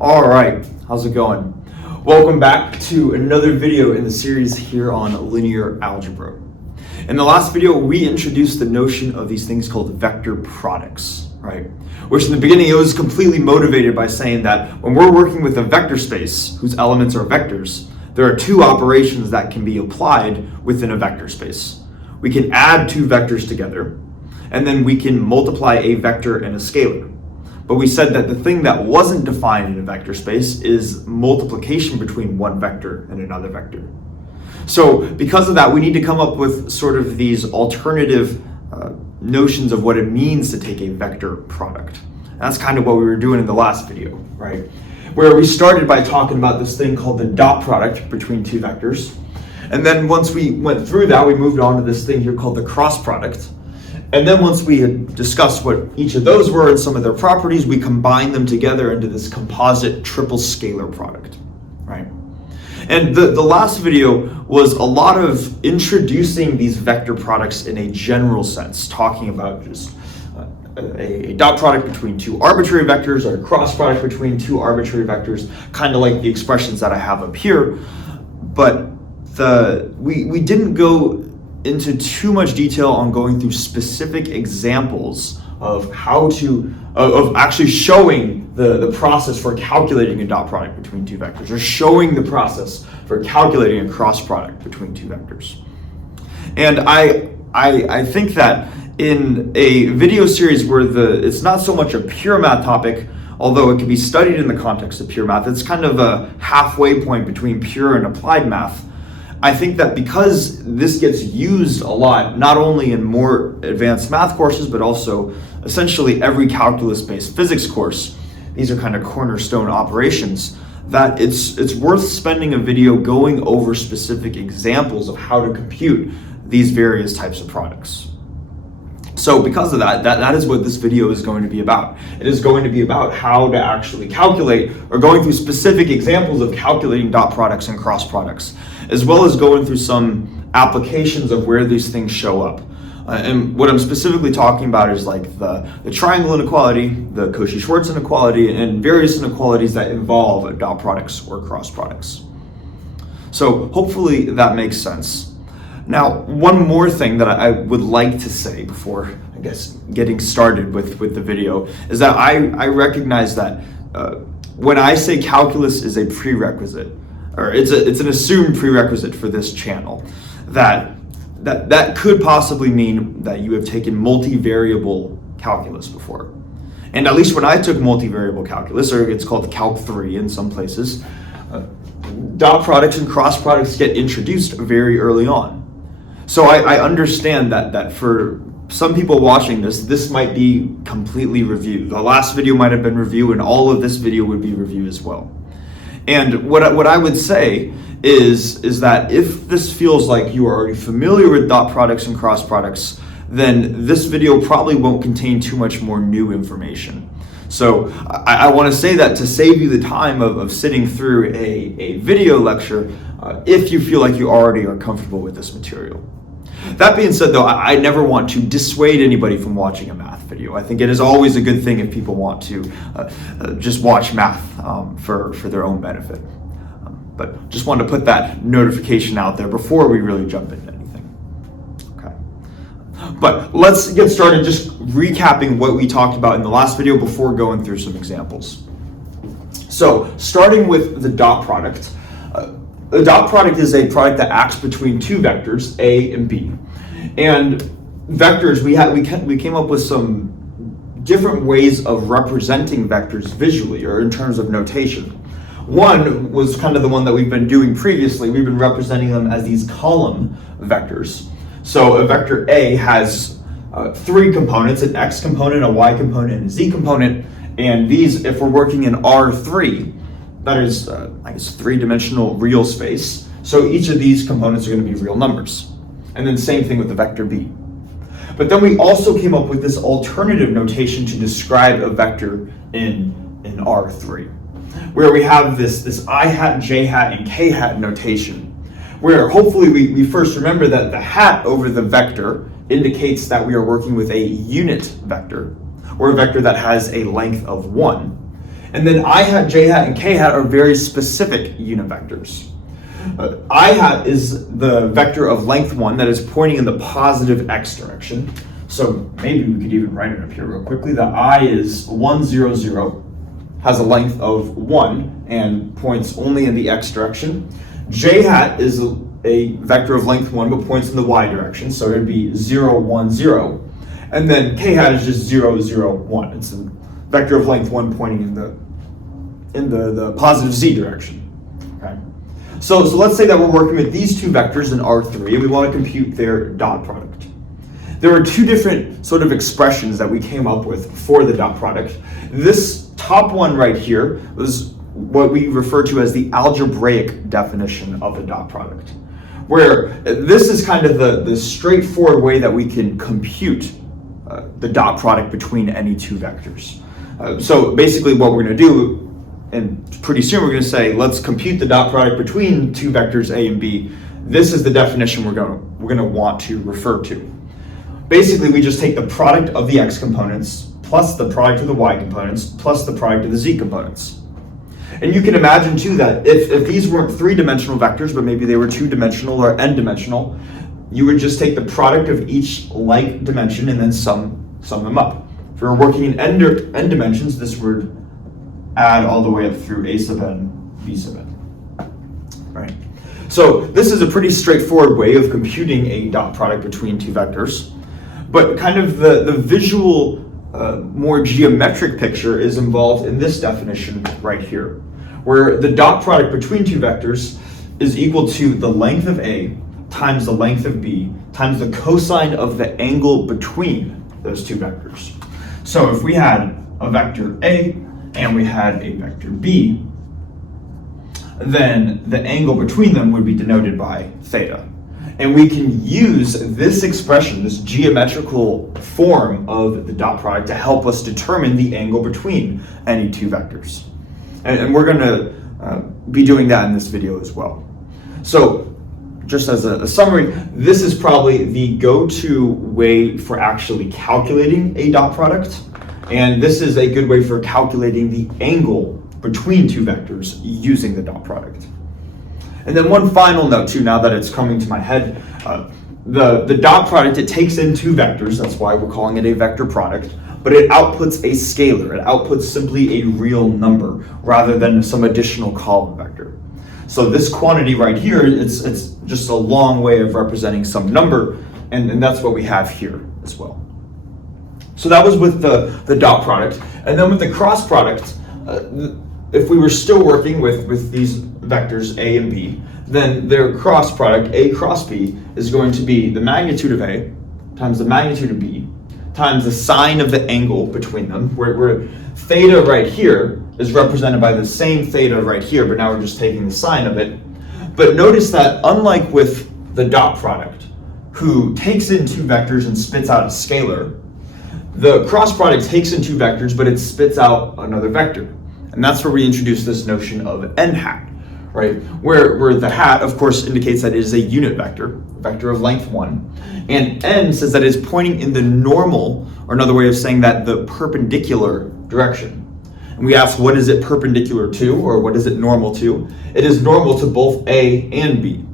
All right, how's it going? Welcome back to another video in the series here on linear algebra. In the last video, we introduced the notion of these things called vector products, right? Which in the beginning, it was completely motivated by saying that when we're working with a vector space whose elements are vectors, there are two operations that can be applied within a vector space. We can add two vectors together, and then we can multiply a vector and a scalar. But we said that the thing that wasn't defined in a vector space is multiplication between one vector and another vector. So because of that, we need to come up with sort of these alternative notions of what it means to take a vector product. And that's kind of what we were doing in the last video, right? Where we started by talking about this thing called the dot product between two vectors. And then once we went through that, we moved on to this thing here called the cross product. And then once we had discussed what each of those were and some of their properties, we combined them together into this composite triple scalar product, right? And the last video was a lot of introducing these vector products in a general sense, talking about just a dot product between two arbitrary vectors or a cross product between two arbitrary vectors, kind of like the expressions that I have up here. But we didn't go into too much detail on going through specific examples of how to, of actually showing the process for calculating a dot product between two vectors, or showing the process for calculating a cross product between two vectors. And I think that in a video series where it's not so much a pure math topic, although it can be studied in the context of pure math, it's kind of a halfway point between pure and applied math. I think that because this gets used a lot, not only in more advanced math courses, but also essentially every calculus-based physics course, these are kind of cornerstone operations, that it's worth spending a video going over specific examples of how to compute these various types of products. So because of that is what this video is going to be about. It is going to be about how to actually calculate, or going through specific examples of calculating dot products and cross products, as well as going through some applications of where these things show up. And what I'm specifically talking about is like the triangle inequality, the Cauchy-Schwarz inequality, and various inequalities that involve dot products or cross products. So hopefully that makes sense. Now, one more thing that I would like to say before, I guess, getting started with the video is that I recognize that when I say calculus is a prerequisite, or it's an assumed prerequisite for this channel, that could possibly mean that you have taken multivariable calculus before. And at least when I took multivariable calculus, or it's called Calc 3 in some places, dot products and cross products get introduced very early on. So I understand that for some people watching this might be completely review. The last video might have been review, and all of this video would be review as well. And what I would say is that if this feels like you are already familiar with dot products and cross products, then this video probably won't contain too much more new information. So I want to say that to save you the time of sitting through a video lecture, if you feel like you already are comfortable with this material. That being said, though, I never want to dissuade anybody from watching a math video. I think it is always a good thing if people want to just watch math for their own benefit. But just wanted to put that notification out there before we really jump into anything. Okay. But let's get started just recapping what we talked about in the last video before going through some examples. So starting with the dot product. The dot product is a product that acts between two vectors, A and B. And vectors, we came up with some different ways of representing vectors visually, or in terms of notation. One was kind of the one that we've been doing previously. We've been representing them as these column vectors. So a vector A has three components: an X component, a Y component, and a Z component. And these, if we're working in R3, that is, I guess, three-dimensional real space. So each of these components are going to be real numbers. And then same thing with the vector B. But then we also came up with this alternative notation to describe a vector in R3, where we have this I hat, J hat, and K hat notation, where hopefully we first remember that the hat over the vector indicates that we are working with a unit vector, or a vector that has a length of 1. And then I hat, j hat, and k hat are very specific unit vectors. I hat is the vector of length 1 that is pointing in the positive x direction. So maybe we could even write it up here real quickly. The I is 1, 0, 0, has a length of 1 and points only in the x direction. J hat is a vector of length 1 but points in the y direction, so it would be 0, 1, 0. And then k hat is just 0, 0, 1. It's a vector of length 1 pointing in the positive z direction. Okay. So let's say that we're working with these two vectors in R3 and we want to compute their dot product. There are two different sort of expressions that we came up with for the dot product. This top one right here was what we refer to as the algebraic definition of a dot product, where this is kind of the straightforward way that we can compute the dot product between any two vectors. So basically what we're going to do, and pretty soon we're going to say, let's compute the dot product between two vectors A and B. This is the definition we're going to want to refer to. Basically, we just take the product of the x components plus the product of the y components plus the product of the z components. And you can imagine too that if these weren't three-dimensional vectors, but maybe they were two-dimensional or n-dimensional, you would just take the product of each like dimension and then sum them up. If we were working in n dimensions, this would add all the way up through a sub n, b sub n, right? So this is a pretty straightforward way of computing a dot product between two vectors, but kind of the visual, more geometric picture is involved in this definition right here, where the dot product between two vectors is equal to the length of A times the length of B times the cosine of the angle between those two vectors. So if we had a vector A and we had a vector B, then the angle between them would be denoted by theta. And we can use this expression, this geometrical form of the dot product, to help us determine the angle between any two vectors. And we're going to be doing that in this video as well. So just as a summary, this is probably the go-to way for actually calculating a dot product. And this is a good way for calculating the angle between two vectors using the dot product. And then one final note too, now that it's coming to my head, the dot product, it takes in two vectors, that's why we're calling it a vector product, but it outputs a scalar. It outputs simply a real number rather than some additional column vector. So this quantity right here, it's just a long way of representing some number, and that's what we have here as well. So that was with the dot product. And then with the cross product, if we were still working with these vectors A and B, then their cross product, A cross B, is going to be the magnitude of A times the magnitude of B times the sine of the angle between them, where theta right here is represented by the same theta right here, but now we're just taking the sine of it. But notice that unlike with the dot product, who takes in two vectors and spits out a scalar, the cross product takes in two vectors, but it spits out another vector. And that's where we introduce this notion of n hat, right? Where the hat, of course, indicates that it is a unit vector of length 1. And n says that it's pointing in the normal, or another way of saying that, the perpendicular direction. And we ask, what is it perpendicular to, or what is it normal to? It is normal to both A and B.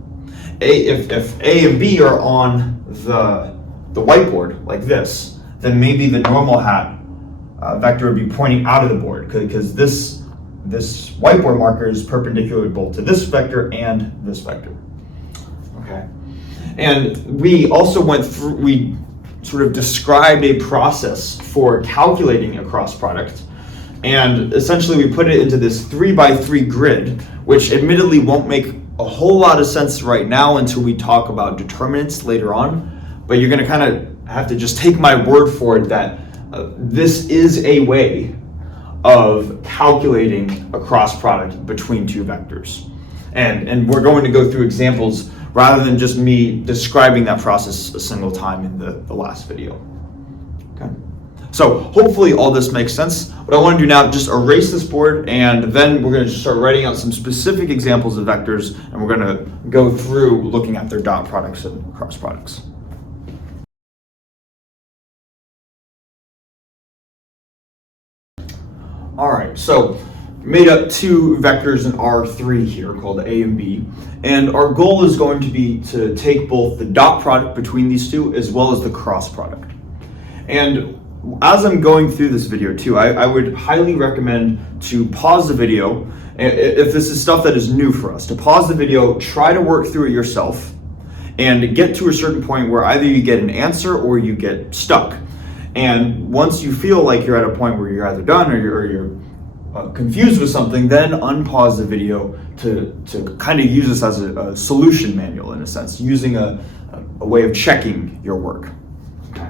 If A and B are on the whiteboard like this, then maybe the normal hat vector would be pointing out of the board, because this whiteboard marker is perpendicular both to this vector and this vector. Okay. And we also we sort of described a process for calculating a cross product. And essentially we put it into this 3x3 grid, which admittedly won't make a whole lot of sense right now until we talk about determinants later on. But you're going to kind of have to just take my word for it that this is a way of calculating a cross product between two vectors. And we're going to go through examples rather than just me describing that process a single time in the last video. Okay. So hopefully all this makes sense. What I want to do now, just erase this board, and then we're going to start writing out some specific examples of vectors, and we're going to go through looking at their dot products and cross products. All right, so made up two vectors in R3 here called A and B, and our goal is going to be to take both the dot product between these two as well as the cross product. And as I'm going through this video too, I would highly recommend to pause the video, if this is stuff that is new for us, to pause the video, try to work through it yourself, and get to a certain point where either you get an answer or you get stuck. And once you feel like you're at a point where you're either done or you're confused with something, then unpause the video to kind of use this as a solution manual in a sense, using a way of checking your work. Okay.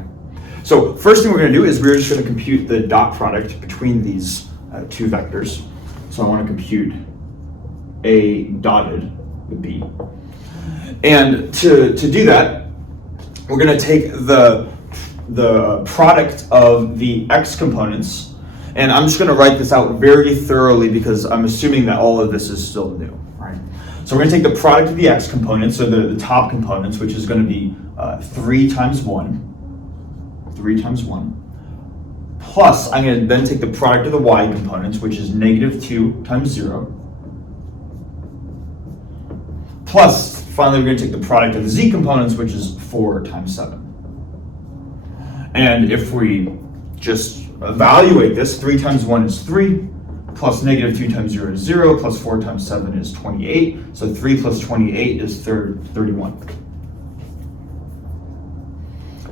So first thing we're going to do is we're just going to compute the dot product between these two vectors. So I want to compute A dotted with B. And to do that, we're going to take the product of the x components, and I'm just going to write this out very thoroughly because I'm assuming that all of this is still new, right? So we're going to take the product of the x components, so the top components, which is going to be 3 times 1, plus I'm going to then take the product of the y components, which is negative 2 times 0, plus finally we're going to take the product of the z components, which is 4 times 7. And if we just evaluate this, 3 times 1 is 3, plus negative 2 times 0 is 0, plus 4 times 7 is 28. So 3 plus 28 is 31.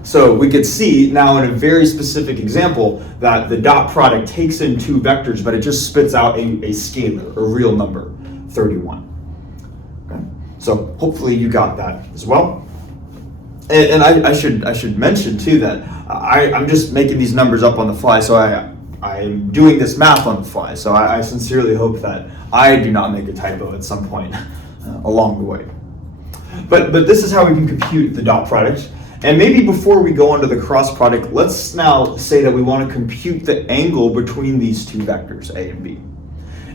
So we could see now in a very specific example that the dot product takes in two vectors, but it just spits out a scalar, a real number, 31. Okay. So hopefully you got that as well. And I should mention too that I'm just making these numbers up on the fly, so I'm doing this math on the fly. So I sincerely hope that I do not make a typo at some point along the way. But this is how we can compute the dot product. And maybe before we go on to the cross product, let's now say that we want to compute the angle between these two vectors, A and B.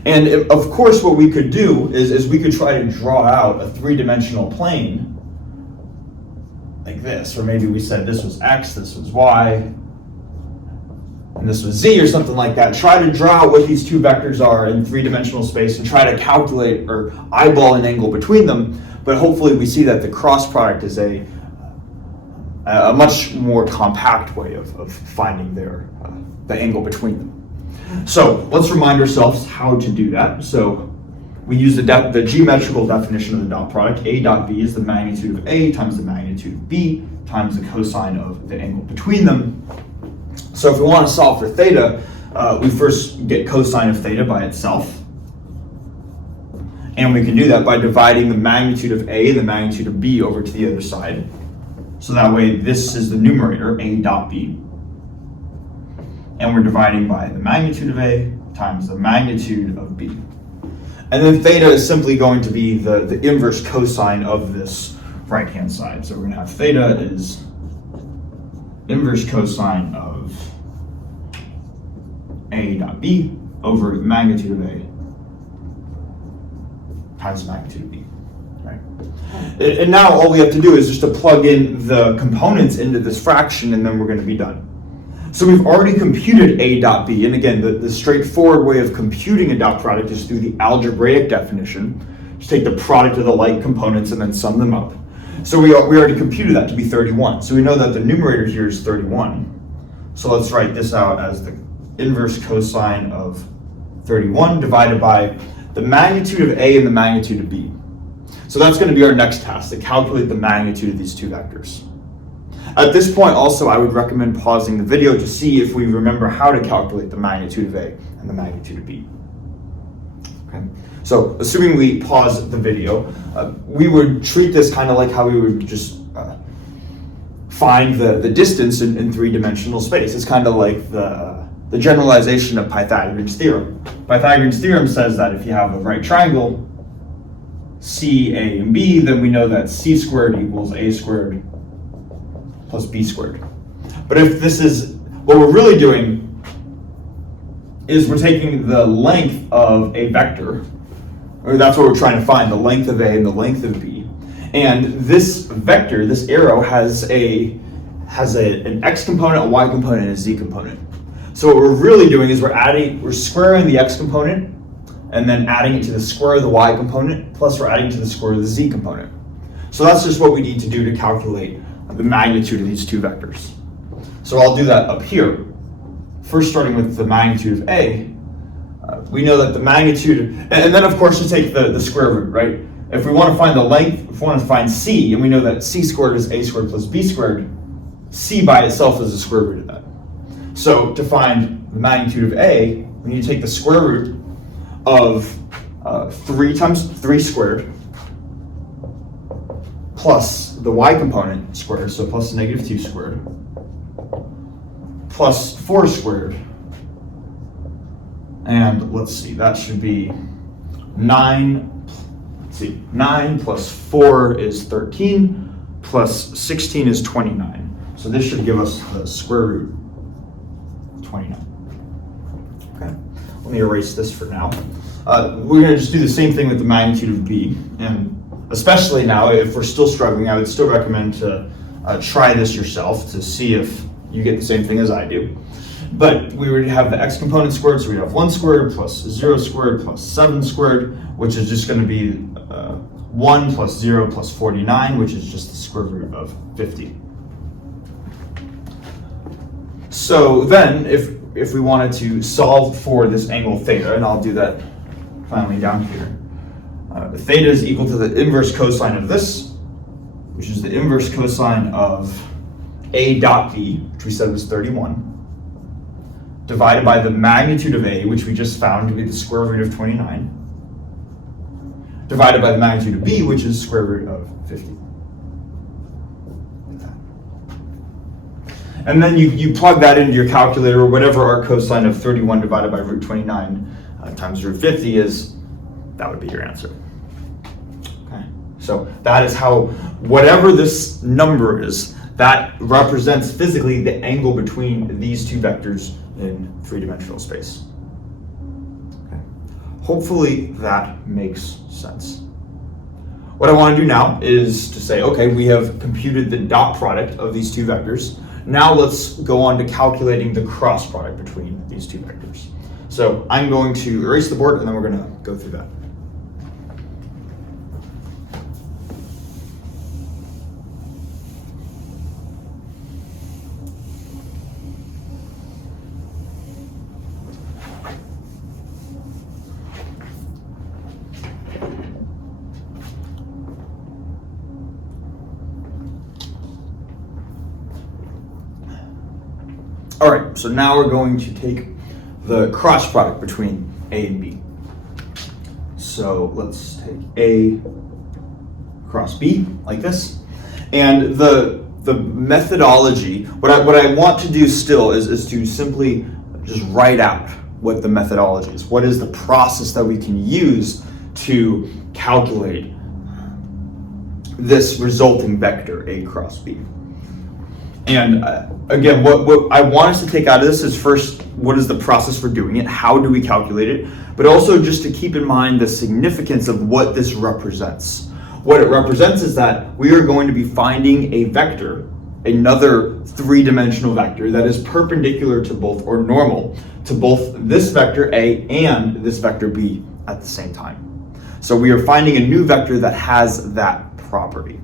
And of course, what we could do is we could try to draw out a three-dimensional plane like this, or maybe we said this was x, this was y, and this was z, or something like that. Try to draw out what these two vectors are in three-dimensional space and try to calculate or eyeball an angle between them. But hopefully we see that the cross product is a much more compact way of finding the angle between them. So let's remind ourselves how to do that. So we use the geometrical definition of the dot product. A dot B is the magnitude of A times the magnitude of B times the cosine of the angle between them. So if we want to solve for theta, we first get cosine of theta by itself. And we can do that by dividing the magnitude of A and the magnitude of B over to the other side. So that way this is the numerator, A dot B. And we're dividing by the magnitude of A times the magnitude of B. And then theta is simply going to be the inverse cosine of this right-hand side. So we're going to have theta is inverse cosine of A dot B over the magnitude of A times the magnitude of B. Right? And now all we have to do is just to plug in the components into this fraction, and then we're going to be done. So we've already computed A dot B, and again, the straightforward way of computing a dot product is through the algebraic definition. Just take the product of the like components and then sum them up. So we already computed that to be 31. So we know that the numerator here is 31. So let's write this out as the inverse cosine of 31 divided by the magnitude of A and the magnitude of B. So that's going to be our next task, to calculate the magnitude of these two vectors. At this point also, I would recommend pausing the video to see if we remember how to calculate the magnitude of A and the magnitude of B. Okay. So assuming we pause the video, we would treat this kind of like how we would just find the distance in three-dimensional space. It's kind of like the generalization of Pythagorean's theorem. Pythagorean's theorem says that if you have a right triangle, C, A, and B, then we know that C squared equals A squared plus B squared. But if this is, what we're really doing is we're taking the length of a vector, or that's what we're trying to find, the length of A and the length of B. And this vector, this arrow, has an x component, a y component, and a z component. So what we're really doing is we're squaring the x component and then adding it to the square of the y component, plus we're adding to the square of the z component. So that's just what we need to do to calculate the magnitude of these two vectors. So I'll do that up here. First, starting with the magnitude of A, we know that the magnitude, and then of course to take the square root, right? If we want to find the length, if we want to find c, and we know that c squared is a squared plus b squared, c by itself is the square root of that. So to find the magnitude of A, we need to take the square root of 3 times 3 squared plus the y component squared, so plus negative 2 squared, plus 4 squared. And let's see, that should be 9 plus 4 is 13, plus 16 is 29. So this should give us the square root of 29. Okay, let me erase this for now. We're going to just do the same thing with the magnitude of b, and especially now, if we're still struggling, I would still recommend to try this yourself to see if you get the same thing as I do. But we would have the x component squared, so we have 1 squared plus 0 squared plus 7 squared, which is just going to be 1 plus 0 plus 49, which is just the square root of 50. So then, if we wanted to solve for this angle theta, and I'll do that finally down here, theta is equal to the inverse cosine of this, which is the inverse cosine of a dot b, which we said was 31, divided by the magnitude of a, which we just found to be the square root of 29, divided by the magnitude of b, which is square root of 50. And then you plug that into your calculator, or whatever our cosine of 31 divided by root 29 times root 50 is, that would be your answer. Okay, so that is how, whatever this number is, that represents physically the angle between these two vectors in three-dimensional space. Okay. Hopefully that makes sense. What I want to do now is to say, okay, we have computed the dot product of these two vectors. Now let's go on to calculating the cross product between these two vectors. So I'm going to erase the board and then we're going to go through that. All right, so now we're going to take the cross product between A and B. So let's take A cross B like this. And the methodology, what I want to do still is to simply just write out what the methodology is. What is the process that we can use to calculate this resulting vector, A cross B? And again, what I want us to take out of this is first, what is the process for doing it? How do we calculate it? But also just to keep in mind the significance of what this represents. What it represents is that we are going to be finding a vector, another three-dimensional vector that is perpendicular to both, or normal, to both this vector A and this vector B at the same time. So we are finding a new vector that has that property.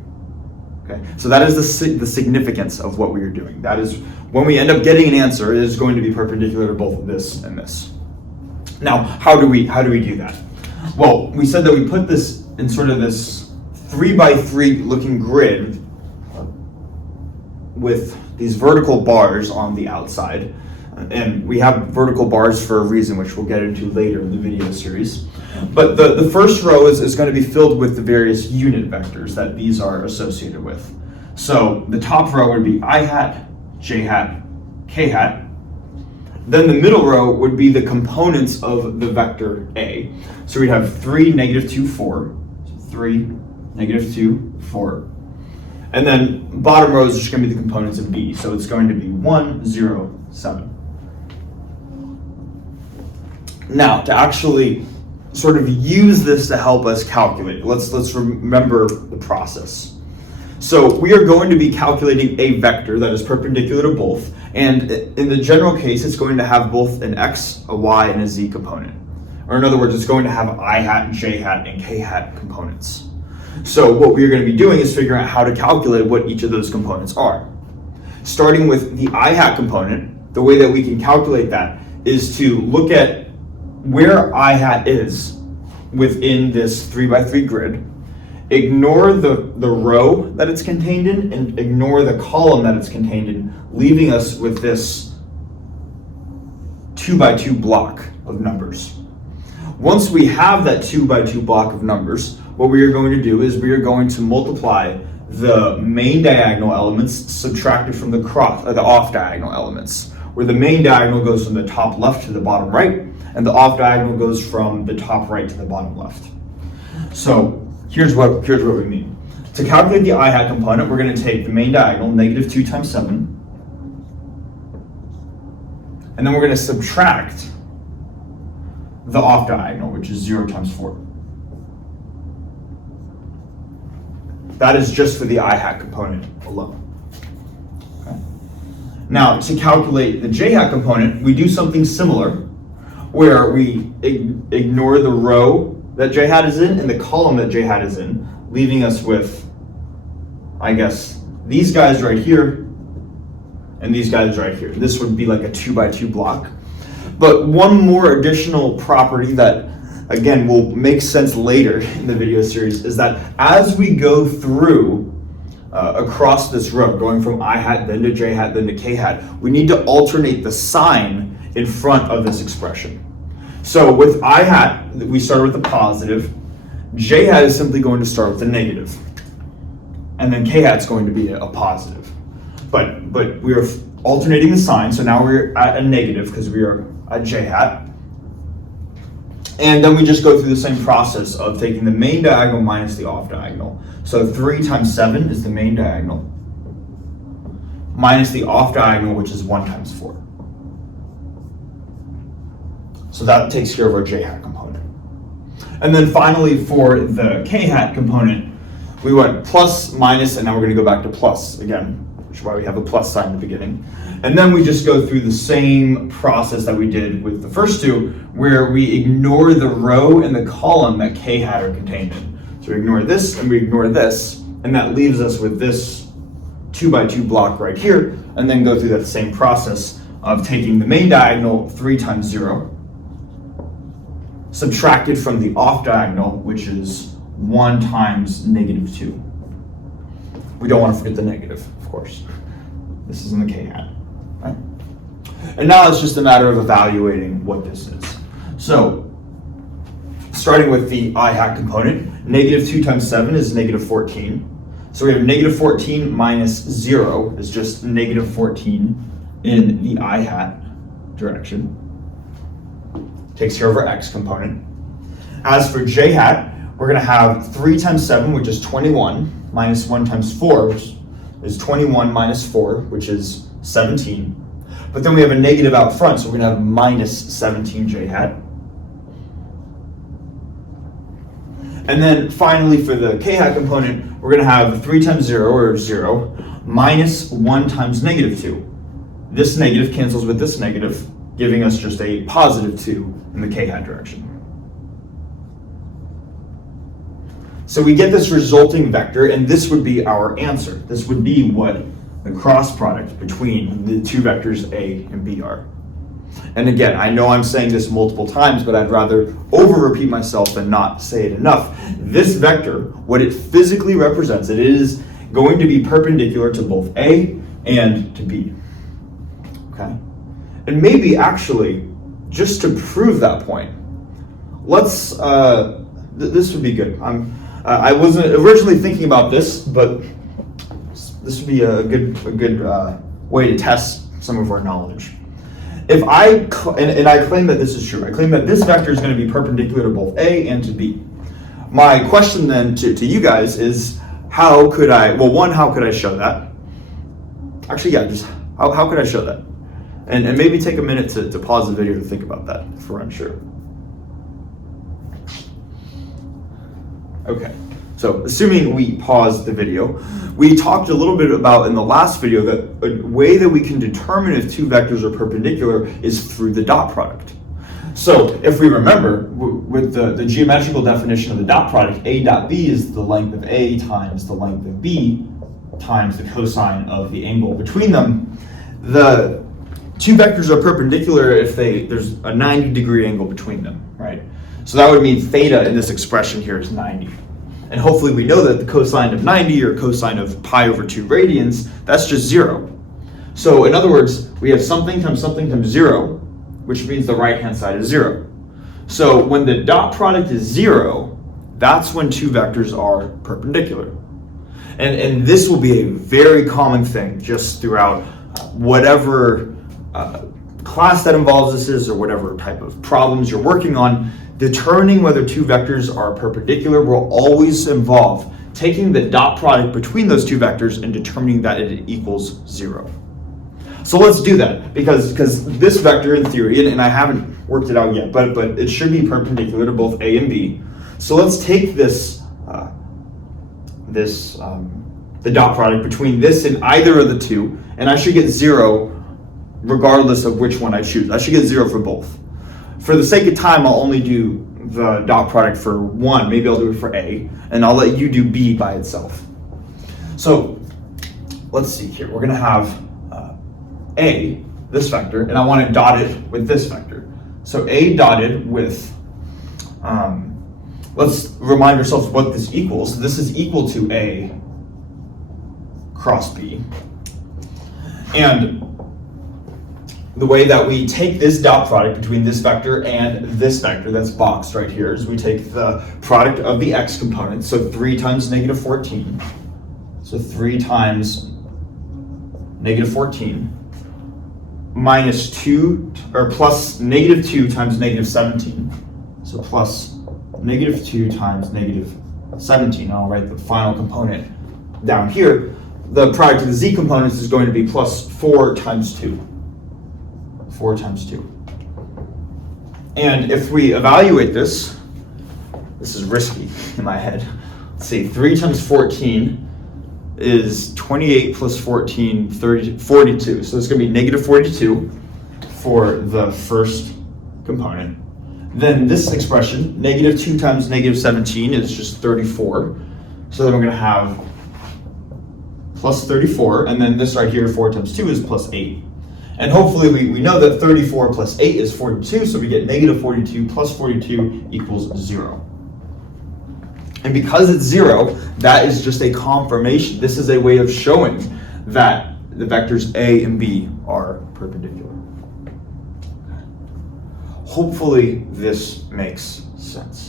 Okay. So that is the significance of what we are doing. That is, when we end up getting an answer, it is going to be perpendicular to both this and this. Now, how do we do that? Well, we said that we put this in sort of this 3x3 looking grid with these vertical bars on the outside. And we have vertical bars for a reason, which we'll get into later in the video series. But the first row is going to be filled with the various unit vectors that these are associated with. So the top row would be I hat, j hat, k hat. Then the middle row would be the components of the vector A. So we'd have 3, -2, 4. So 3, -2, 4. And then bottom row is just going to be the components of B. So it's going to be 1, 0, 7. Now, to actually sort of use this to help us calculate, let's remember the process. So we are going to be calculating a vector that is perpendicular to both, and in the general case, it's going to have both an x, a y, and a z component. Or in other words, it's going to have I hat, j hat, and k hat components. So what we are going to be doing is figuring out how to calculate what each of those components are. Starting with the I hat component, the way that we can calculate that is to look at where I hat is within this 3x3 grid, ignore the row that it's contained in, and ignore the column that it's contained in, leaving us with this 2x2 block of numbers. Once we have that 2x2 block of numbers, what we are going to do is we are going to multiply the main diagonal elements subtracted from the off diagonal elements, where the main diagonal goes from the top left to the bottom right, and the off diagonal goes from the top right to the bottom left. So here's what we mean. To calculate the I hat component, we're going to take the main diagonal, negative 2 times 7, and then we're going to subtract the off diagonal, which is 0 times 4. That is just for the I hat component alone. Okay. Now, to calculate the j hat component, we do something similar, where we ignore the row that j hat is in and the column that j hat is in, leaving us with, I guess, these guys right here and these guys right here. This would be like a 2x2 block. But one more additional property that, again, will make sense later in the video series is that as we go through across this row, going from I hat, then to j hat, then to k hat, we need to alternate the sign in front of this expression. So with I hat, we start with a positive, j hat is simply going to start with a negative, and then k hat is going to be a positive. But we are alternating the sign, so now we're at a negative because we are at j hat. And then we just go through the same process of taking the main diagonal minus the off diagonal. So 3 times 7 is the main diagonal, minus the off diagonal, which is 1 times 4. So that takes care of our j hat component. And then finally for the k hat component, we went plus, minus, and now we're going to go back to plus again, which is why we have a plus sign in the beginning. And then we just go through the same process that we did with the first two, where we ignore the row and the column that k hat are contained in. So we ignore this and we ignore this, and that leaves us with this 2x2 block right here, and then go through that same process of taking the main diagonal, 3 times 0, subtracted from the off diagonal, which is 1 times negative 2. We don't want to forget the negative, of course. This is in the k hat. Right? And now it's just a matter of evaluating what this is. So, starting with the I hat component, negative 2 times 7 is negative 14. So we have negative 14 minus 0 is just negative 14 in the I hat direction. Takes care of our x component. As for j hat, we're going to have 3 times 7, which is 21, minus 1 times 4 is 21 minus 4, which is 17. But then we have a negative out front, so we're going to have minus 17 j hat. And then finally for the k hat component, we're going to have 3 times 0, or 0, minus 1 times negative 2. This negative cancels with this negative, giving us just a positive 2 in the k hat direction. So we get this resulting vector, and this would be our answer. This would be what the cross product between the two vectors A and B are. And again, I know I'm saying this multiple times, but I'd rather over-repeat myself than not say it enough. This vector, what it physically represents, it is going to be perpendicular to both A and to B. Okay? And maybe actually, just to prove that point, let's, this would be good. I wasn't originally thinking about this, but this would be a good way to test some of our knowledge. If I claim that this is true, I claim that this vector is going to be perpendicular to both A and to B. My question then to you guys is, how could I show that? Actually, yeah, just how could I show that? And maybe take a minute to pause the video to think about that if we're unsure. Okay, So assuming we paused the video, we talked a little bit about in the last video that a way that we can determine if two vectors are perpendicular is through the dot product. So if we remember, with the geometrical definition of the dot product, A dot B is the length of A times the length of B times the cosine of the angle between them. The two vectors are perpendicular if there's a 90-degree angle between them, right? So that would mean theta in this expression here is 90. And hopefully we know that the cosine of 90 or cosine of pi over 2 radians, that's just 0. So in other words, we have something times 0, which means the right-hand side is 0. So when the dot product is 0, that's when two vectors are perpendicular. And this will be a very common thing just throughout whatever class that involves this is, or whatever type of problems you're working on. Determining whether two vectors are perpendicular will always involve taking the dot product between those two vectors and determining that it equals 0. So let's do that, because this vector in theory, and I haven't worked it out yet, but it should be perpendicular to both A and B. So let's take the dot product between this and either of the two, and I should get 0 regardless of which one I choose. I should get 0 for both. For the sake of time, I'll only do the dot product for one. Maybe I'll do it for A, and I'll let you do B by itself. So let's see here. We're going to have A, this vector, and I want it dotted with this vector. So A dotted with, let's remind ourselves what this equals. This is equal to A cross B. And the way that we take this dot product between this vector and this vector that's boxed right here is we take the product of the x components, so 3 times negative 14. So 3 times negative 14 minus 2, or plus negative 2 times negative 17. So plus negative 2 times negative 17. I'll write the final component down here. The product of the z components is going to be plus 4 times 2. 4 times 2. And if we evaluate this is risky in my head. Let's see, 3 times 14 is 28 plus 14, 42. So it's going to be negative 42 for the first component. Then this expression, negative 2 times negative 17 is just 34. So then we're going to have plus 34, and then this right here, 4 times 2 is plus 8. And hopefully we know that 34 plus 8 is 42, so we get negative 42 plus 42 equals 0. And because it's 0, that is just a confirmation. This is a way of showing that the vectors A and B are perpendicular. Hopefully this makes sense.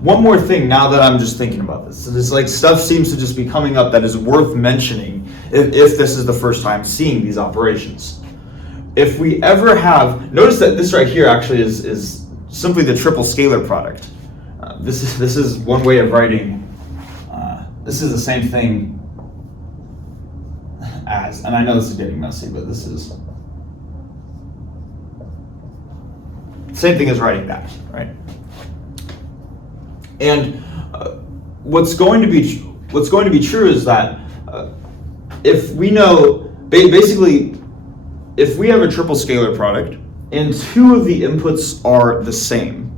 One more thing now that I'm just thinking about this. So this like stuff seems to just be coming up that is worth mentioning if this is the first time seeing these operations. If we ever have, notice that this right here actually is simply the triple scalar product. This is one way of writing. This is the same thing as, and I know this is getting messy, but this is same thing as writing that, right? And what's going to be true is that if we know, basically, if we have a triple scalar product and two of the inputs are the same,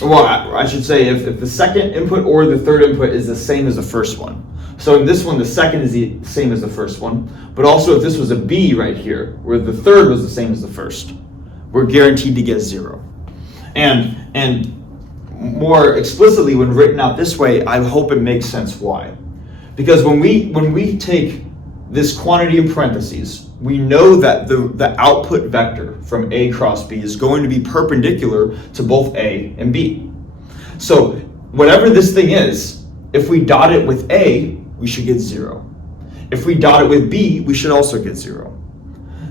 well, I should say if the second input or the third input is the same as the first one. So in this one, the second is the same as the first one, but also if this was a B right here, where the third was the same as the first, we're guaranteed to get 0. And more explicitly, when written out this way, I hope it makes sense why. Because when we take this quantity in parentheses, we know that the output vector from A cross B is going to be perpendicular to both A and B. So whatever this thing is, if we dot it with A, we should get 0. If we dot it with B, we should also get 0.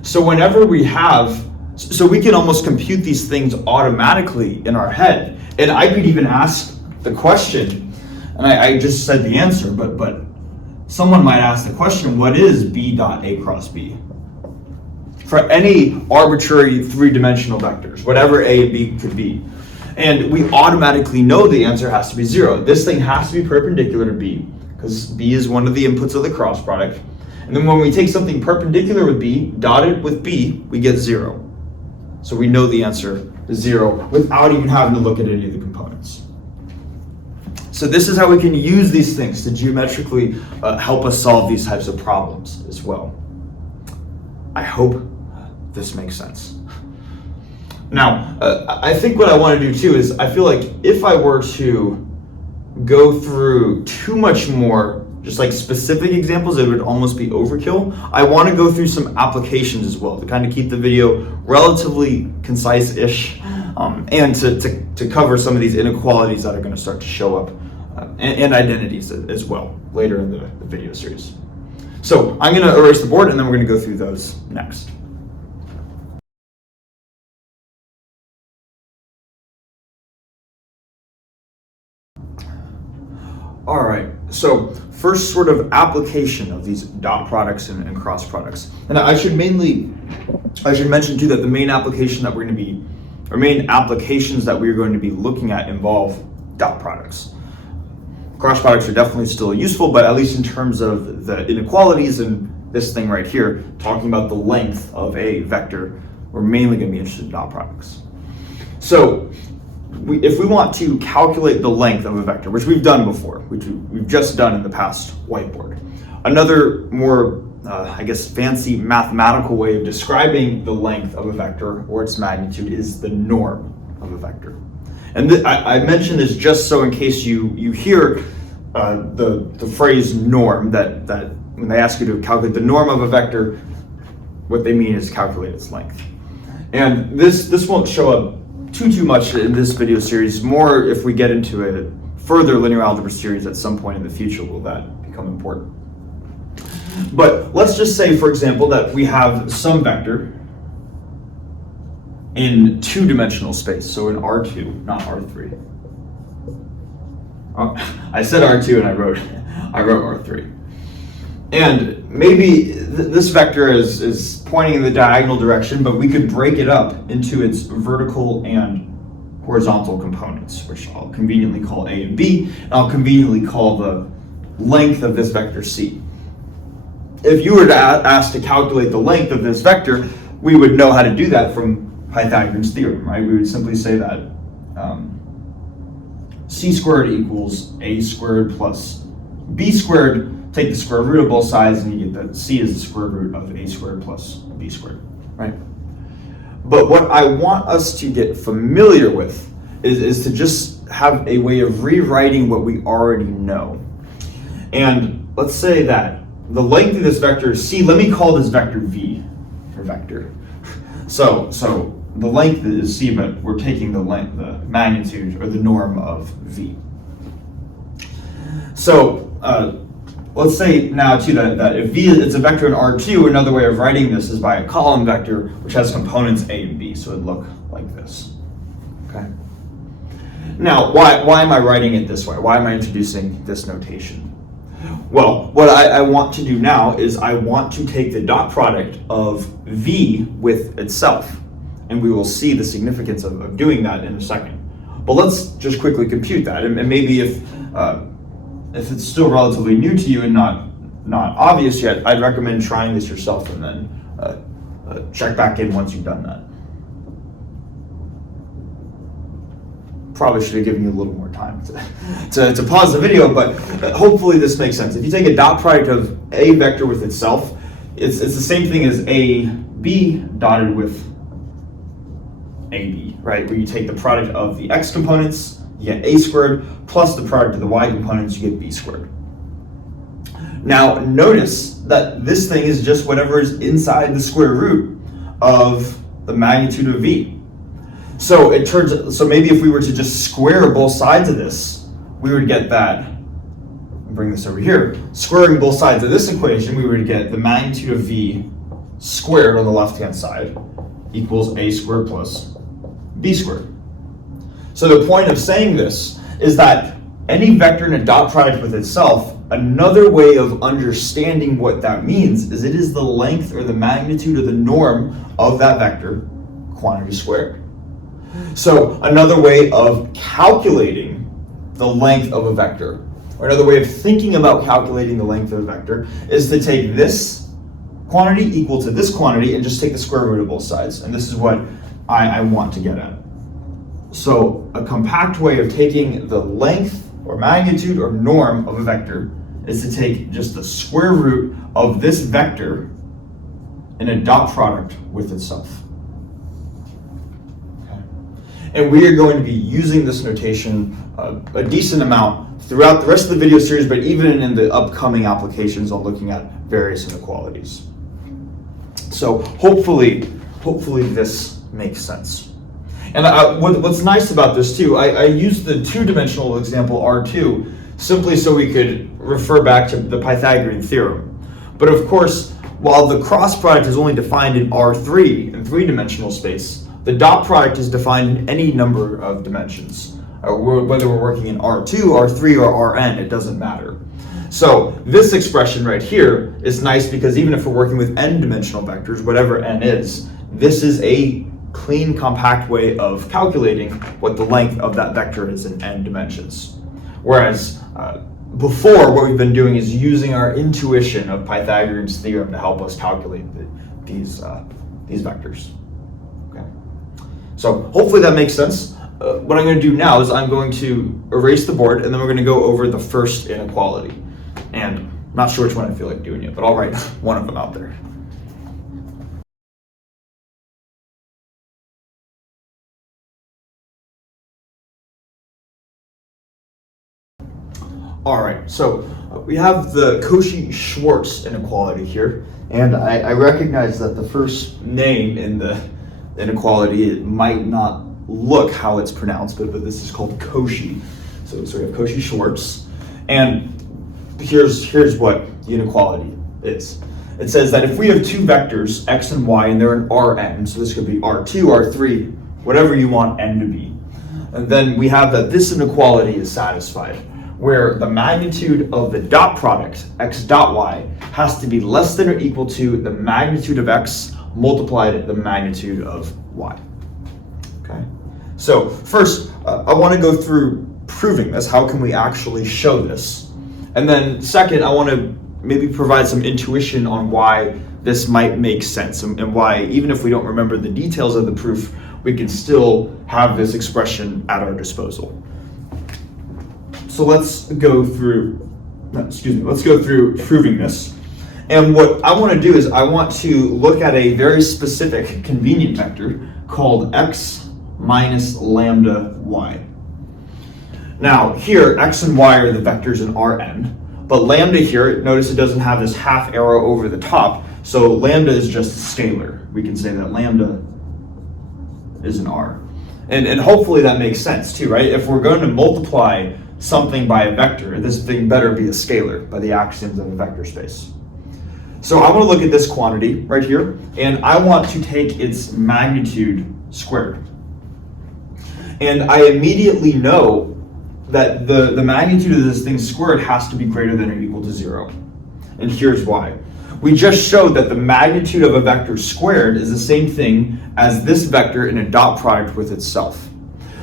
So whenever we have, so we can almost compute these things automatically in our head. And I could even ask the question, and I just said the answer, but someone might ask the question, what is B dot A cross B? For any arbitrary three-dimensional vectors, whatever A and B could be. And we automatically know the answer has to be 0. This thing has to be perpendicular to B, because B is one of the inputs of the cross product. And then when we take something perpendicular with B, dotted with B, we get 0. So we know the answer is 0 without even having to look at any of the components. So this is how we can use these things to geometrically help us solve these types of problems as well. I hope this makes sense. Now, I think what I want to do too is, I feel like if I were to go through too much more, just like specific examples, it would almost be overkill. I want to go through some applications as well to kind of keep the video relatively concise-ish, and to cover some of these inequalities that are going to start to show up, and identities as well later in the video series. So I'm going to erase the board and then we're going to go through those next. All right, so first sort of application of these dot products and cross products. And I should mention too that the main application that we're going to be, or main applications that we're going to be looking at involve dot products. Cross products are definitely still useful, but at least in terms of the inequalities and this thing right here, talking about the length of a vector, we're mainly going to be interested in dot products. So if we want to calculate the length of a vector, which we've done before, which we've just done in the past whiteboard, another more, I guess, fancy mathematical way of describing the length of a vector or its magnitude is the norm of a vector. And I mention this just so in case you hear the phrase norm, that when they ask you to calculate the norm of a vector, what they mean is calculate its length. And this won't show up too much in this video series. More if we get into a further linear algebra series at some point in the future will that become important. But let's just say, for example, that we have some vector in two-dimensional space, so in R2, not R3. I said R2 and I wrote R3. And maybe this vector is pointing in the diagonal direction, but we could break it up into its vertical and horizontal components, which I'll conveniently call A and B, and I'll conveniently call the length of this vector C. If you were to ask to calculate the length of this vector, we would know how to do that from Pythagorean's theorem, right? We would simply say that C squared equals A squared plus B squared. Take the square root of both sides and you get that C is the square root of A squared plus B squared, right? But what I want us to get familiar with is to just have a way of rewriting what we already know. And let's say that the length of this vector is C. Let me call this vector V for vector. So the length is C, but we're taking the magnitude or the norm of V. So let's say now too that if V is a vector in R2, another way of writing this is by a column vector which has components A and B, so it'd look like this. Okay. Now, why am I writing it this way? Why am I introducing this notation? Well, what I want to do now is I want to take the dot product of V with itself, and we will see the significance of doing that in a second. But let's just quickly compute that, and maybe if it's still relatively new to you and not obvious yet, I'd recommend trying this yourself and then check back in once you've done that. Probably should have given you a little more time to pause the video, but hopefully this makes sense. If you take a dot product of a vector with itself, it's the same thing as AB dotted with AB, right? Where you take the product of the x components, you get a squared, plus the product of the y components, you get b squared. Now notice that this thing is just whatever is inside the square root of the magnitude of v. So maybe if we were to just square both sides of this, we would get that. Bring this over here. Squaring both sides of this equation, we would get the magnitude of v squared on the left-hand side equals a squared plus b squared. So the point of saying this is that any vector in a dot product with itself, another way of understanding what that means is it is the length or the magnitude or the norm of that vector, quantity squared. So another way of calculating the length of a vector, or another way of thinking about calculating the length of a vector, is to take this quantity equal to this quantity and just take the square root of both sides. And this is what I want to get at. So a compact way of taking the length or magnitude or norm of a vector is to take just the square root of this vector in a dot product with itself. Okay. And we are going to be using this notation a decent amount throughout the rest of the video series, but even in the upcoming applications on looking at various inequalities. So hopefully this makes sense. And what's nice about this too, I used the two-dimensional example R2 simply so we could refer back to the Pythagorean theorem. But of course, while the cross product is only defined in R3, in three-dimensional space, the dot product is defined in any number of dimensions. Whether we're working in R2, R3, or Rn, it doesn't matter. So this expression right here is nice because even if we're working with n-dimensional vectors, whatever n is, this is a clean, compact way of calculating what the length of that vector is in n dimensions. Whereas before, what we've been doing is using our intuition of Pythagorean's theorem to help us calculate these vectors. Okay. So hopefully that makes sense. What I'm going to do now is I'm going to erase the board, and then we're going to go over the first inequality. And I'm not sure which one I feel like doing yet, but I'll write one of them out there. All right, so we have the Cauchy-Schwarz inequality here, and I recognize that the first name in the inequality, it might not look how it's pronounced, but this is called Cauchy. So we have Cauchy-Schwarz, and here's what the inequality is. It says that if we have two vectors, x and y, and they're in Rn, so this could be R2, R3, whatever you want n to be, and then we have that this inequality is satisfied, where the magnitude of the dot product, x dot y, has to be less than or equal to the magnitude of x multiplied the magnitude of y. Okay. So first, I want to go through proving this. How can we actually show this? And then second, I want to maybe provide some intuition on why this might make sense and why, even if we don't remember the details of the proof, we can still have this expression at our disposal. So let's go through proving this. And what I want to do is I want to look at a very specific convenient vector called x minus lambda y. Now here, x and y are the vectors in Rn, but lambda here, notice it doesn't have this half arrow over the top, so lambda is just a scalar. We can say that lambda is an R. And hopefully that makes sense too, right? If we're going to multiply something by a vector, this thing better be a scalar by the axioms of a vector space. So I want to look at this quantity right here, and I want to take its magnitude squared. And I immediately know that the magnitude of this thing squared has to be greater than or equal to 0. And here's why. We just showed that the magnitude of a vector squared is the same thing as this vector in a dot product with itself.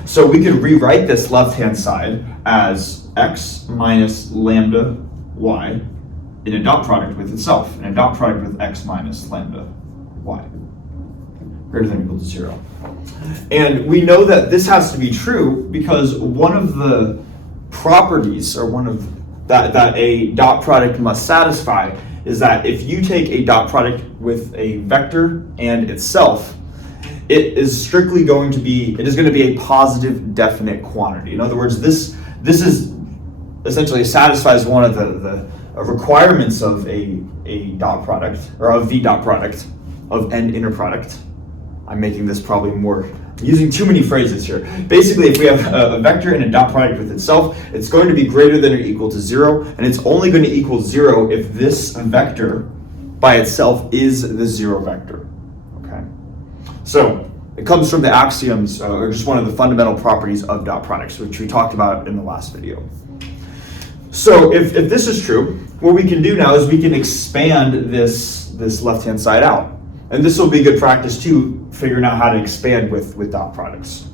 So we could rewrite this left-hand side as x minus lambda y in a dot product with itself, in a dot product with x minus lambda y, greater than or equal to 0. And we know that this has to be true because one of the properties, or one of that a dot product must satisfy, is that if you take a dot product with a vector and itself, it is going to be a positive definite quantity. In other words, this is essentially satisfies one of the requirements of a dot product, or of the dot product of n inner product. I'm making this probably using too many phrases here. Basically, if we have a vector and a dot product with itself, it's going to be greater than or equal to 0, and it's only going to equal 0 if this vector by itself is the 0 vector. Okay. So it comes from the axioms, or just one of the fundamental properties of dot products, which we talked about in the last video. So if this is true, what we can do now is we can expand this left-hand side out. And this will be good practice too, figuring out how to expand with dot products.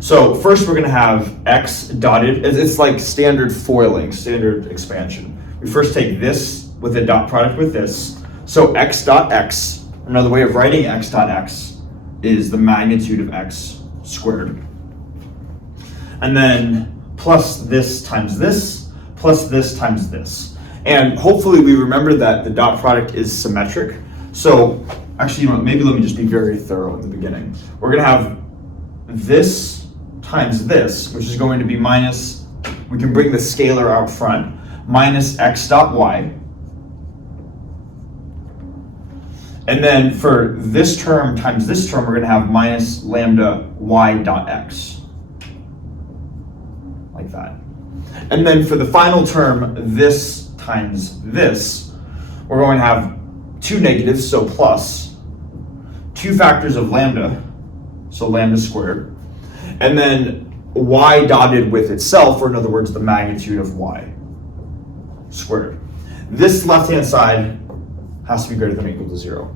So first we're going to have x dotted. It's like standard foiling, standard expansion. We first take this with a dot product with this. So x dot x, another way of writing x dot x is the magnitude of x squared. And then plus this times this, plus this times this. And hopefully we remember that the dot product is symmetric. So actually, you know what, maybe let me just be very thorough in the beginning. We're going to have this times this, which is going to be minus, we can bring the scalar out front, minus x dot y. And then for this term times this term, we're going to have minus lambda y dot x. Like that. And then for the final term, this times this, we're going to have two negatives, so plus, two factors of lambda, so lambda squared, and then y dotted with itself, or in other words, the magnitude of y squared. This left-hand side has to be greater than or equal to 0.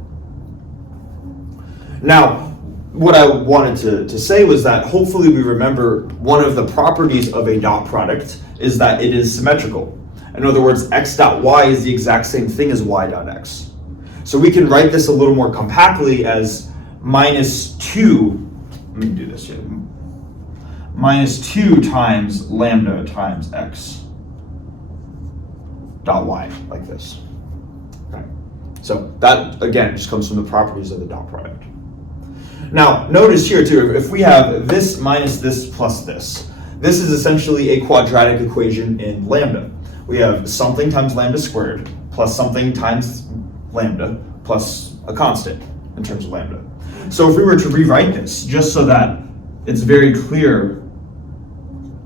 Now, what I wanted to say was that hopefully we remember one of the properties of a dot product is that it is symmetrical. In other words, x dot y is the exact same thing as y dot x. So we can write this a little more compactly as minus 2, let me do this here, minus 2 times lambda times x dot y, like this. Okay. So that, again, just comes from the properties of the dot product. Now, notice here too, if we have this minus this plus this is essentially a quadratic equation in lambda. We have something times lambda squared plus something times lambda plus a constant in terms of lambda. So if we were to rewrite this, just so that it's very clear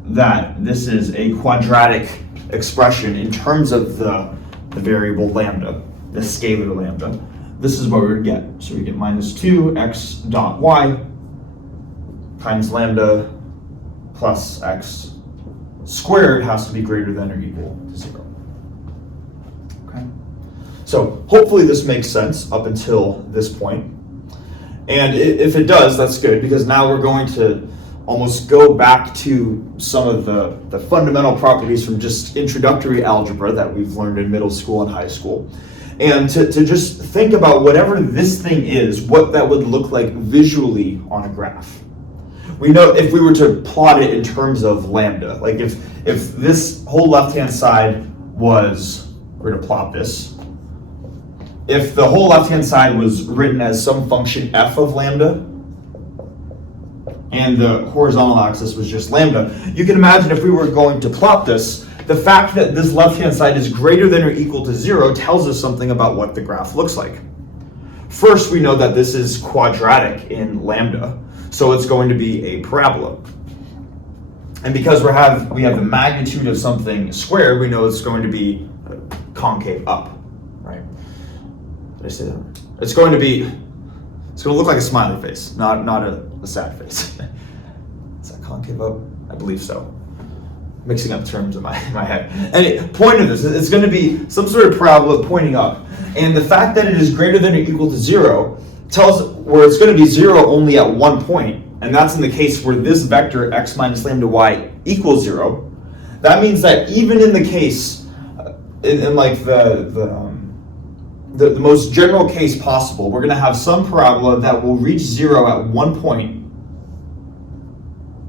that this is a quadratic expression in terms of the variable lambda, the scalar lambda, this is what we would get. So we get minus 2 x dot y times lambda plus x squared has to be greater than or equal to 0. Okay. So hopefully this makes sense up until this point. And if it does, that's good, because now we're going to almost go back to some of the fundamental properties from just introductory algebra that we've learned in middle school and high school. And to just think about whatever this thing is, what that would look like visually on a graph. We know if we were to plot it in terms of lambda, like if this whole left-hand side was, we're going to plot this, if the whole left-hand side was written as some function f of lambda, and the horizontal axis was just lambda, you can imagine if we were going to plot this, the fact that this left-hand side is greater than or equal to 0 tells us something about what the graph looks like. First, we know that this is quadratic in lambda, so it's going to be a parabola. And because we have the magnitude of something squared, we know it's going to be concave up, right? Did I say that? It's going to look like a smiley face, not a sad face. Is that concave up? I believe so. Mixing up terms in my head. And point of this, it's going to be some sort of parabola pointing up. And the fact that it is greater than or equal to 0 tells where it's going to be 0 only at one point. And that's in the case where this vector x minus lambda y equals 0. That means that even in the case, in like the most general case possible, we're going to have some parabola that will reach 0 at one point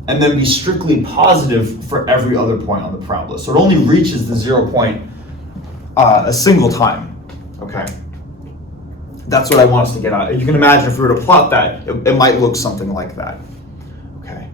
and then be strictly positive for every other point on the parabola. So it only reaches the 0 point a single time, okay? That's what I want us to get out. You can imagine if we were to plot that, it might look something like that, okay?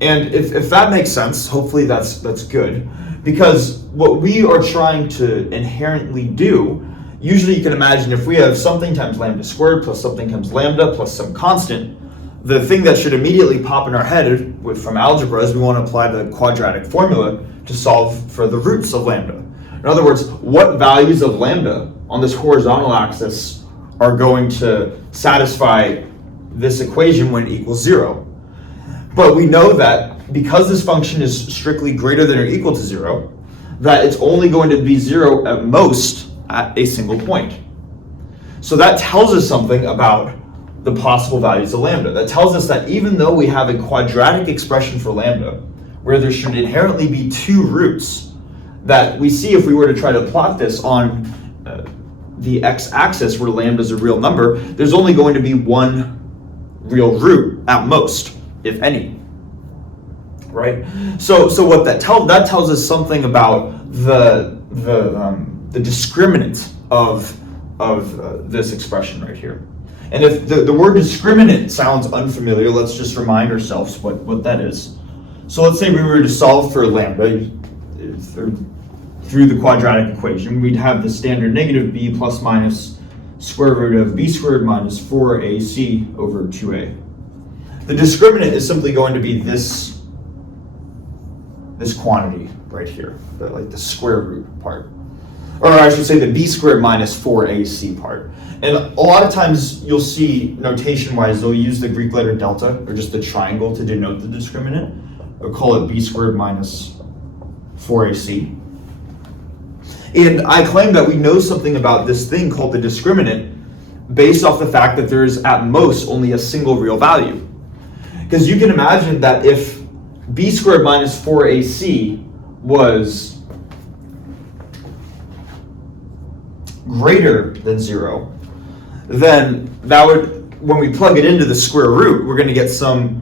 And if that makes sense, hopefully that's good, because what we are trying to inherently do, usually you can imagine if we have something times lambda squared plus something times lambda plus some constant, the thing that should immediately pop in our head from algebra is we want to apply the quadratic formula to solve for the roots of lambda. In other words, what values of lambda on this horizontal axis are going to satisfy this equation when it equals 0? But we know that because this function is strictly greater than or equal to 0, that it's only going to be 0 at most at a single point. So that tells us something about the possible values of lambda. That tells us that even though we have a quadratic expression for lambda, where there should inherently be two roots, that we see if we were to try to plot this on the x-axis where lambda is a real number, there's only going to be one real root at most, if any. Right? So what that tells us something about the discriminant of this expression right here. And if the word discriminant sounds unfamiliar, let's just remind ourselves what that is. So let's say we were to solve for lambda through the quadratic equation. We'd have the standard negative b plus minus square root of b squared minus 4ac over 2a. The discriminant is simply going to be this quantity right here, like the square root part. Or I should say the b squared minus 4ac part. And a lot of times you'll see notation-wise, they'll use the Greek letter delta, or just the triangle to denote the discriminant. They'll call it b squared minus 4ac. And I claim that we know something about this thing called the discriminant based off the fact that there's at most only a single real value. Because you can imagine that if b squared minus 4ac was greater than 0, then that would, when we plug it into the square root, we're going to get some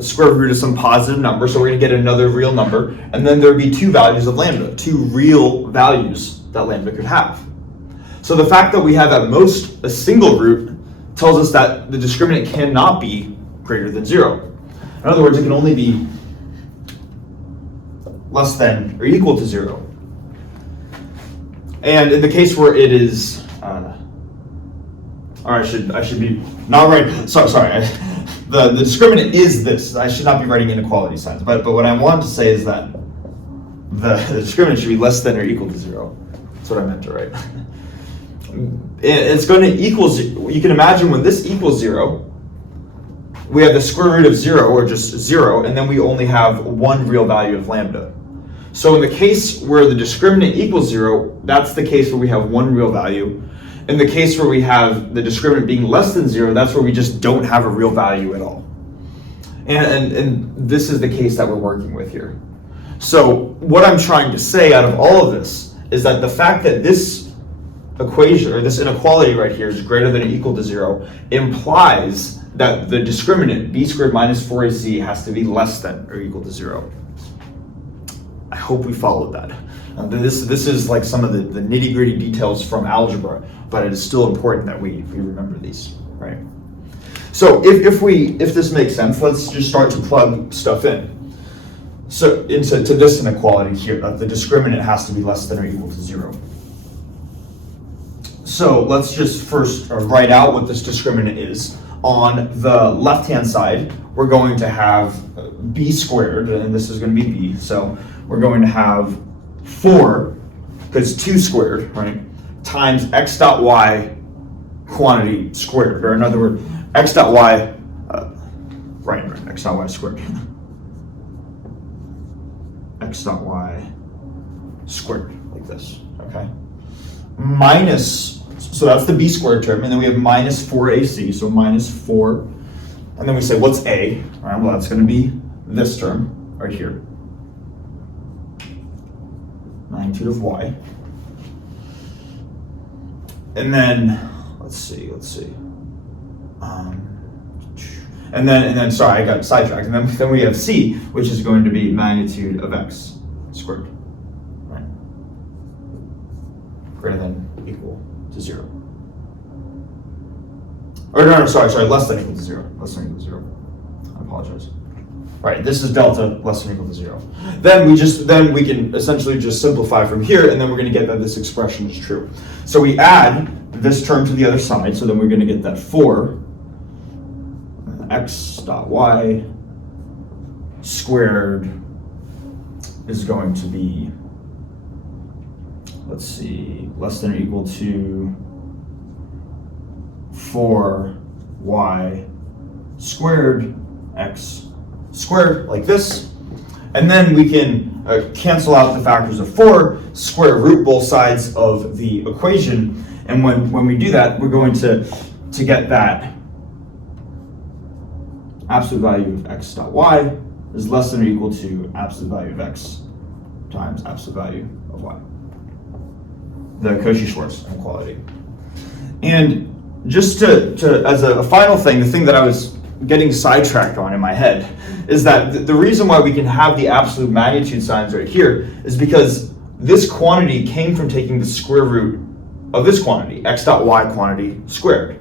square root of some positive number, so we're going to get another real number, and then there would be two values of lambda, two real values that lambda could have. So the fact that we have at most a single root tells us that the discriminant cannot be greater than 0. In other words, it can only be less than or equal to 0. And in the case where it is, or I should be not right. Sorry. The discriminant is this. I should not be writing inequality signs. But what I want to say is that the discriminant should be less than or equal to 0. That's what I meant to write. It's going to equal. You can imagine when this equals 0, we have the square root of 0, or just 0, and then we only have one real value of lambda. So in the case where the discriminant equals 0, that's the case where we have one real value. In the case where we have the discriminant being less than 0, that's where we just don't have a real value at all. And this is the case that we're working with here. So what I'm trying to say out of all of this is that the fact that this equation, or this inequality right here, is greater than or equal to 0 implies that the discriminant b squared minus 4ac has to be less than or equal to 0. I hope we followed that. This is like some of the nitty-gritty details from algebra, but it is still important that we remember these, right? So if this makes sense, let's just start to plug stuff in. So into this inequality here, that the discriminant has to be less than or equal to 0. So let's just first write out what this discriminant is. On the left-hand side, we're going to have b squared, and this is going to be b, so we're going to have 4, because 2 squared, right, times x dot y quantity squared, or in other words, x dot y, x dot y squared. X dot y squared, like this, okay? Minus, so that's the b squared term, and then we have minus 4ac, so minus 4, and then we say, what's a? All right, well, that's going to be this term right here. Magnitude of y. And then, let's see. And then, sorry, I got sidetracked. And then we have c, which is going to be magnitude of x squared, right? Greater than equal to 0. Or no, sorry, less than equal to 0. Less than equal to 0. I apologize. Right, this is delta less than or equal to 0. Then we can essentially just simplify from here, and then we're going to get that this expression is true. So we add this term to the other side, so then we're going to get that 4 x dot y squared is going to be, let's see, less than or equal to 4y squared x squared, like this. And then we can cancel out the factors of 4, square root both sides of the equation. And when we do that, we're going to get that absolute value of x dot y is less than or equal to absolute value of x times absolute value of y. The Cauchy-Schwarz inequality. And just to as a final thing, the thing that I was getting sidetracked on in my head is that the reason why we can have the absolute magnitude signs right here is because this quantity came from taking the square root of this quantity, x dot y quantity squared.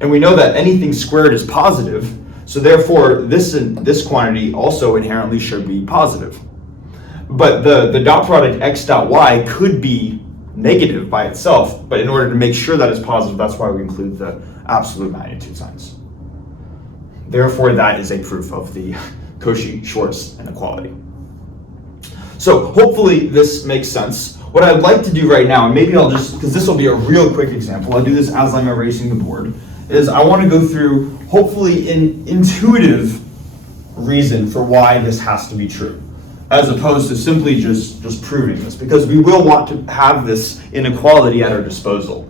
And we know that anything squared is positive, so therefore this quantity also inherently should be positive. But the dot product x dot y could be negative by itself, but in order to make sure that it's positive, that's why we include the absolute magnitude signs. Therefore, that is a proof of the Cauchy-Schwarz inequality. So hopefully this makes sense. What I'd like to do right now, and maybe I'll just, because this will be a real quick example, I'll do this as I'm erasing the board, is I want to go through hopefully an intuitive reason for why this has to be true, as opposed to simply just proving this, because we will want to have this inequality at our disposal.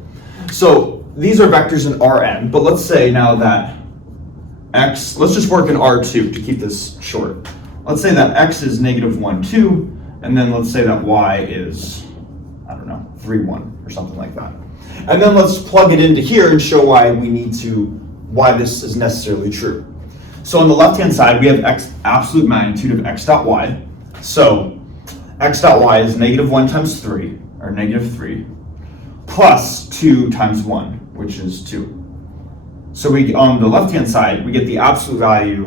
So these are vectors in Rn, but let's say now that x, let's just work in R2 to keep this short. Let's say that x is negative 1, 2, and then let's say that y is, I don't know, 3, 1, or something like that. And then let's plug it into here and show why this is necessarily true. So on the left-hand side, we have x absolute magnitude of x dot y. So x dot y is negative 1 times 3, or negative 3, plus 2 times 1, which is 2. So we, on the left-hand side, we get the absolute value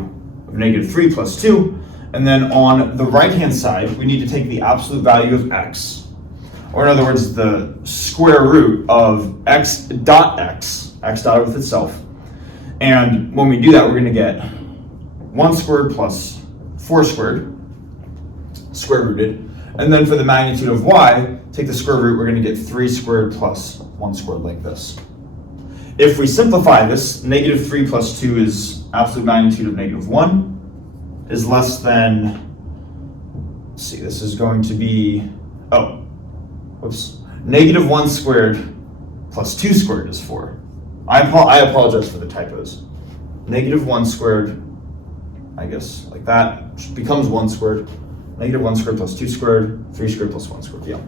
of negative 3 plus 2, and then on the right-hand side, we need to take the absolute value of x, or in other words, the square root of x dot with itself. And when we do that, we're going to get 1 squared plus 4 squared, square rooted. And then for the magnitude of y, take the square root, we're going to get 3 squared plus 1 squared like this. If we simplify this, negative 3 plus 2 is absolute magnitude of negative 1, is less than, let's see, this is going to be, negative 1 squared plus 2 squared is 4. I apologize for the typos. Negative 1 squared, I guess like that, becomes 1 squared. Negative 1 squared plus 2 squared, 3 squared plus 1 squared, yeah.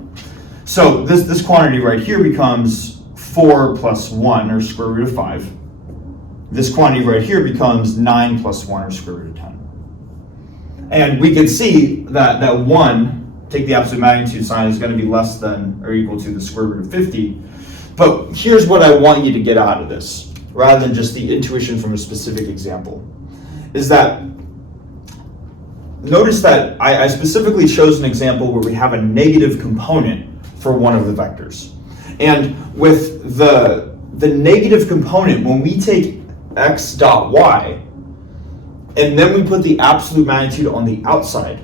So this quantity right here becomes 4 plus 1, or square root of 5. This quantity right here becomes 9 plus 1, or square root of 10. And we can see that 1, take the absolute magnitude sign, is going to be less than or equal to the square root of 50. But here's what I want you to get out of this, rather than just the intuition from a specific example, is that notice that I specifically chose an example where we have a negative component for one of the vectors. And with the negative component, when we take x dot y, and then we put the absolute magnitude on the outside,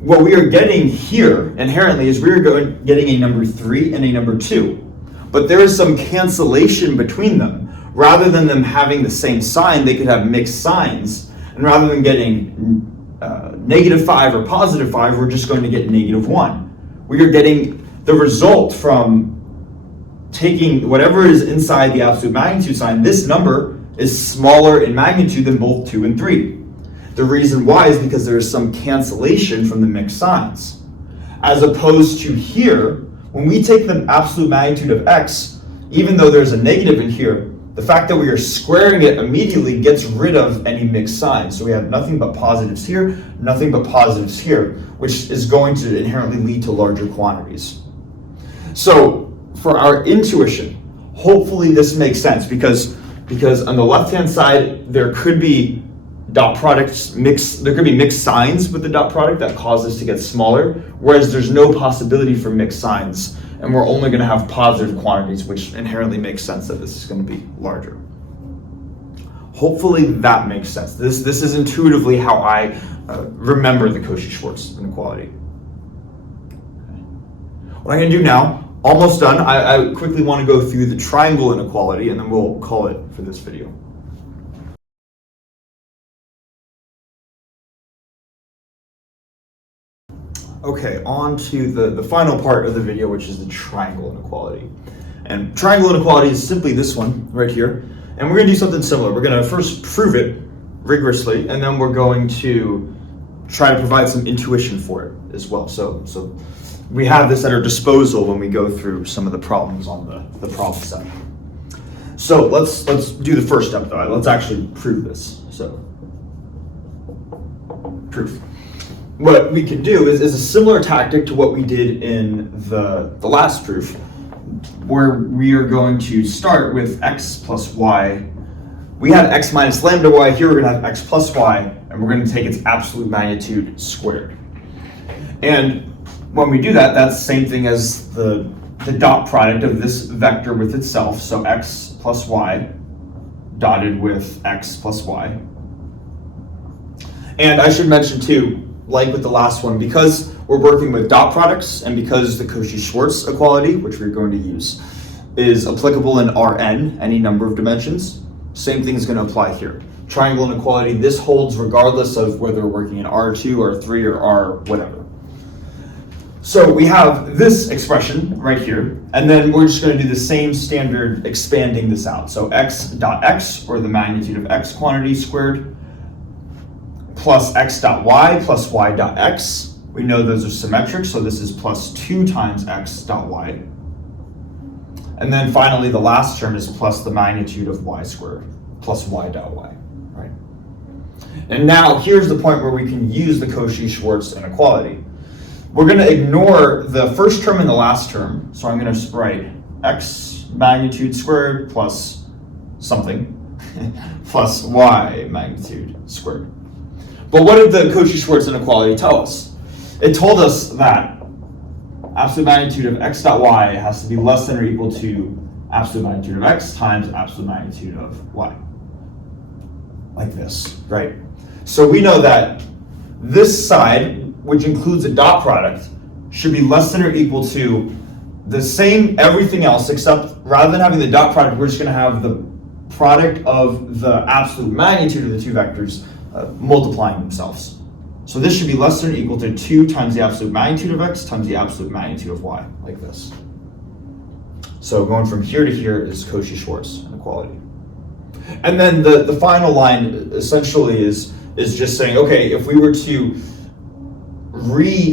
what we are getting here inherently is we are getting a number 3 and a number 2. But there is some cancellation between them. Rather than them having the same sign, they could have mixed signs. And rather than getting negative 5 or positive 5, we're just going to get negative 1. We are getting the result from taking whatever is inside the absolute magnitude sign. This number is smaller in magnitude than both 2 and 3. The reason why is because there is some cancellation from the mixed signs. As opposed to here, when we take the absolute magnitude of x, even though there's a negative in here, the fact that we are squaring it immediately gets rid of any mixed signs. So we have nothing but positives here, nothing but positives here, which is going to inherently lead to larger quantities. So for our intuition, hopefully this makes sense, because on the left-hand side, there could be dot products there could be mixed signs with the dot product that cause this to get smaller, whereas there's no possibility for mixed signs, and we're only going to have positive quantities, which inherently makes sense that this is going to be larger. Hopefully that makes sense. This is intuitively how I remember the Cauchy-Schwarz inequality. What I'm going to do now, almost done, I quickly want to go through the triangle inequality, and then we'll call it for this video. Okay, on to the final part of the video, which is the triangle inequality. And triangle inequality is simply this one right here. And we're going to do something similar. We're going to first prove it rigorously, and then we're going to try to provide some intuition for it as well. So we have this at our disposal when we go through some of the problems on the problem set. So let's do the first step though. Let's actually prove this. So proof. What we can do is a similar tactic to what we did in the last proof, where we are going to start with x plus y. We had x minus lambda y, here we're going to have x plus y, and we're going to take its absolute magnitude squared. And when we do that, that's the same thing as the dot product of this vector with itself, so x plus y dotted with x plus y. And I should mention too, like with the last one, because we're working with dot products and because the Cauchy-Schwarz equality, which we're going to use, is applicable in Rn, any number of dimensions, same thing is going to apply here. Triangle inequality, this holds regardless of whether we're working in R2, R3, or R whatever. So we have this expression right here, and then we're just going to do the same standard expanding this out. So x dot x, or the magnitude of x quantity squared, plus x dot y plus y dot x. We know those are symmetric, so this is plus 2 times x dot y. And then finally, the last term is plus the magnitude of y squared, plus y dot y, right? And now here's the point where we can use the Cauchy-Schwarz inequality. We're going to ignore the first term and the last term, so I'm going to write x magnitude squared plus something plus y magnitude squared. But what did the Cauchy-Schwarz inequality tell us? It told us that absolute magnitude of x dot y has to be less than or equal to absolute magnitude of x times absolute magnitude of y. Like this, right? So we know that this side, which includes a dot product, should be less than or equal to the same everything else, except rather than having the dot product, we're just going to have the product of the absolute magnitude of the two vectors multiplying themselves. So this should be less than or equal to 2 times the absolute magnitude of x times the absolute magnitude of y, like this. So going from here to here is Cauchy-Schwarz inequality. And then the final line essentially is just saying, okay, if we were to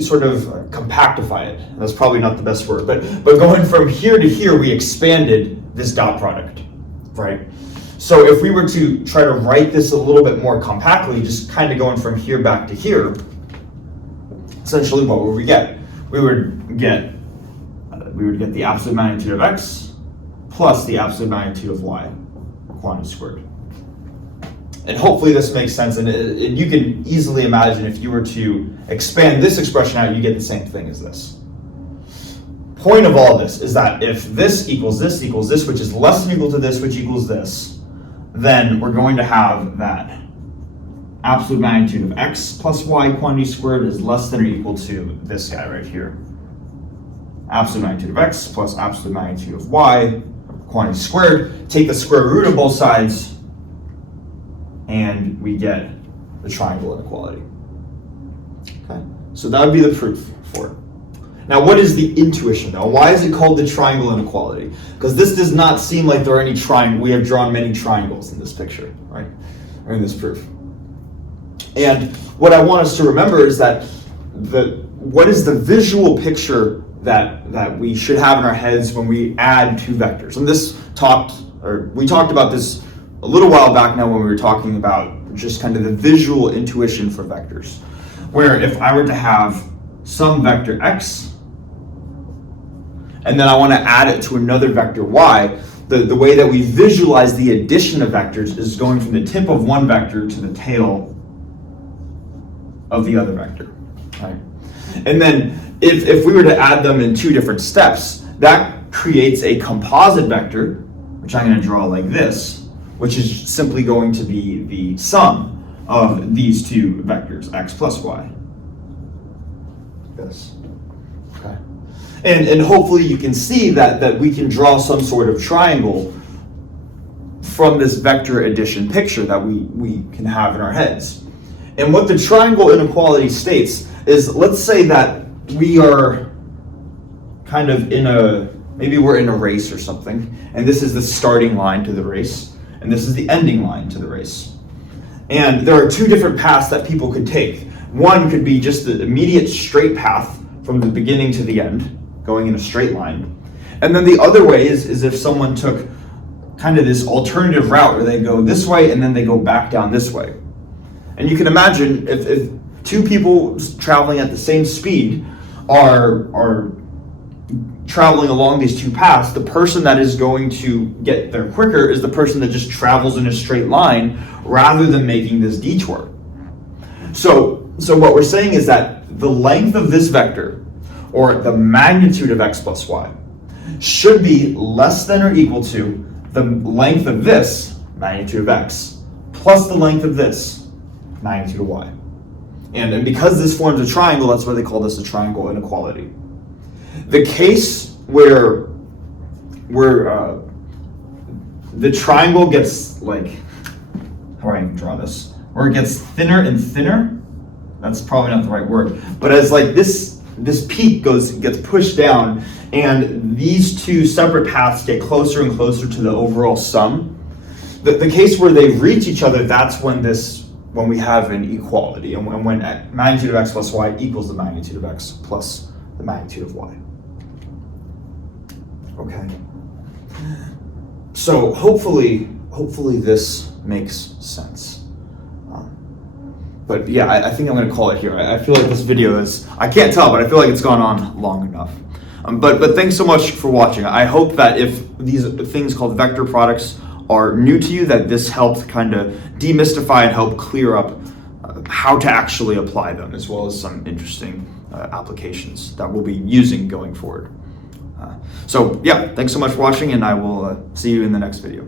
sort of compactify it, that's probably not the best word, but going from here to here, we expanded this dot product, right? So if we were to try to write this a little bit more compactly, just kind of going from here back to here, essentially what would we get? We would get the absolute magnitude of x plus the absolute magnitude of y, quantity squared. And hopefully this makes sense, and you can easily imagine if you were to expand this expression out, you get the same thing as this. Point of all this is that if this equals this, which is less than or equal to this, which equals this, then we're going to have that absolute magnitude of x plus y quantity squared is less than or equal to this guy right here. Absolute magnitude of x plus absolute magnitude of y quantity squared. Take the square root of both sides, and we get the triangle inequality. Okay, so that would be the proof for it. Now, what is the intuition though? Why is it called the triangle inequality? Because this does not seem like there are any triangles. We have drawn many triangles in this picture, right? Or in this proof. And what I want us to remember is that what is the visual picture that we should have in our heads when we add two vectors? And we talked about this a little while back now when we were talking about just kind of the visual intuition for vectors. Where if I were to have some vector x, and then I want to add it to another vector y, the way that we visualize the addition of vectors is going from the tip of one vector to the tail of the other vector. Right? And then if we were to add them in two different steps, that creates a composite vector, which I'm going to draw like this, which is simply going to be the sum of these two vectors, x plus y. This. Okay. And hopefully you can see that we can draw some sort of triangle from this vector addition picture that we can have in our heads. And what the triangle inequality states is, let's say that we are kind of maybe we're in a race or something, and this is the starting line to the race, and this is the ending line to the race. And there are two different paths that people could take. One could be just the immediate straight path from the beginning to the end, going in a straight line. And then the other way is if someone took kind of this alternative route where they go this way and then they go back down this way. And you can imagine if two people traveling at the same speed are traveling along these two paths, the person that is going to get there quicker is the person that just travels in a straight line rather than making this detour. So what we're saying is that the length of this vector, or the magnitude of x plus y, should be less than or equal to the length of this, magnitude of x, plus the length of this, magnitude of y. And because this forms a triangle, that's why they call this a triangle inequality. The case where the triangle gets, like, how do I even draw this? Where it gets thinner and thinner, that's probably not the right word, but as like this peak gets pushed down and these two separate paths get closer and closer to the overall sum, the case where they reach each other, that's when we have an equality, and when magnitude of x plus y equals the magnitude of x plus the magnitude of y. Okay. So hopefully this makes sense. But yeah, I think I'm going to call it here. I feel like this video I can't tell, but I feel like it's gone on long enough. But thanks so much for watching. I hope that if these things called vector products are new to you, that this helped kind of demystify and help clear up how to actually apply them, as well as some interesting applications that we'll be using going forward. So yeah, thanks so much for watching, and I will see you in the next video.